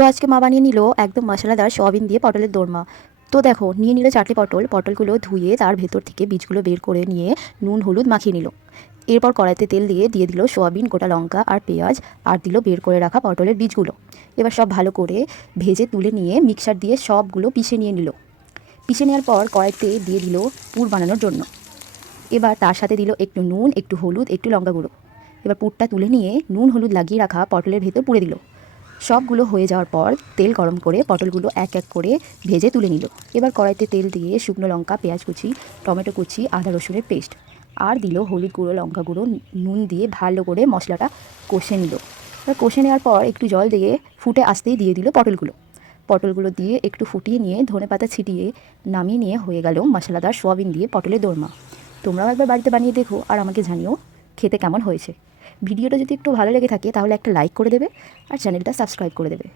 তো আজকে মা বানিয়ে নিল একদম মশলাদার সয়াবিন দিয়ে পটলের দোরমা। তো দেখো নিয়ে নিল 4টি পটলগুলো ধুয়ে তার ভেতর থেকে বীজগুলো বের করে নিয়ে নুন হলুদ মাখিয়ে নিল। এরপর কড়াইতে তেল দিয়ে দিল সয়াবিন, গোটা লঙ্কা আর পেঁয়াজ, আর দিল বের করে রাখা পটলের বীজগুলো। এবার সব ভালো করে ভেজে তুলে নিয়ে মিক্সার দিয়ে সবগুলো পিষে নিয়ে নিল। পিষে নেওয়ার পর কড়াইতে দিয়ে দিল পুর বানানোর জন্য। এবার তার সাথে দিল একটু নুন, একটু হলুদ, একটু লঙ্কা গুঁড়ো। এবার পুরটা তুলে নিয়ে নুন হলুদ লাগিয়ে রাখা পটলের ভেতর পুরে দিল। সবগুলো হয়ে যাওয়ার পর তেল গরম করে পটলগুলো এক এক করে ভেজে তুলে নিল। এবার কড়াইতে তেল দিয়ে শুকনো লঙ্কা, পেঁয়াজ কুচি, টমেটো কুচি, আদা রসুনের পেস্ট আর দিল হলুদ গুঁড়ো, লঙ্কা গুঁড়ো, নুন দিয়ে ভালো করে মশলাটা কষে নিল। এবার কষে নেওয়ার পর একটু জল দিয়ে ফুটে আসতেই দিয়ে দিল পটলগুলো দিয়ে একটু ফুটিয়ে নিয়ে ধনেপাতা ছিটিয়ে নামিয়ে নিয়ে হয়ে গেল মশলাদার সোয়াবিন দিয়ে পটলের দোরমা। তোমরাও একবার বাড়িতে বানিয়ে দেখো আর আমাকে জানিও খেতে কেমন হয়েছে। ভিডিওটা যদি একটু ভালো লেগে থাকে তাহলে একটা লাইক করে দেবে আর চ্যানেলটা সাবস্ক্রাইব করে দেবে।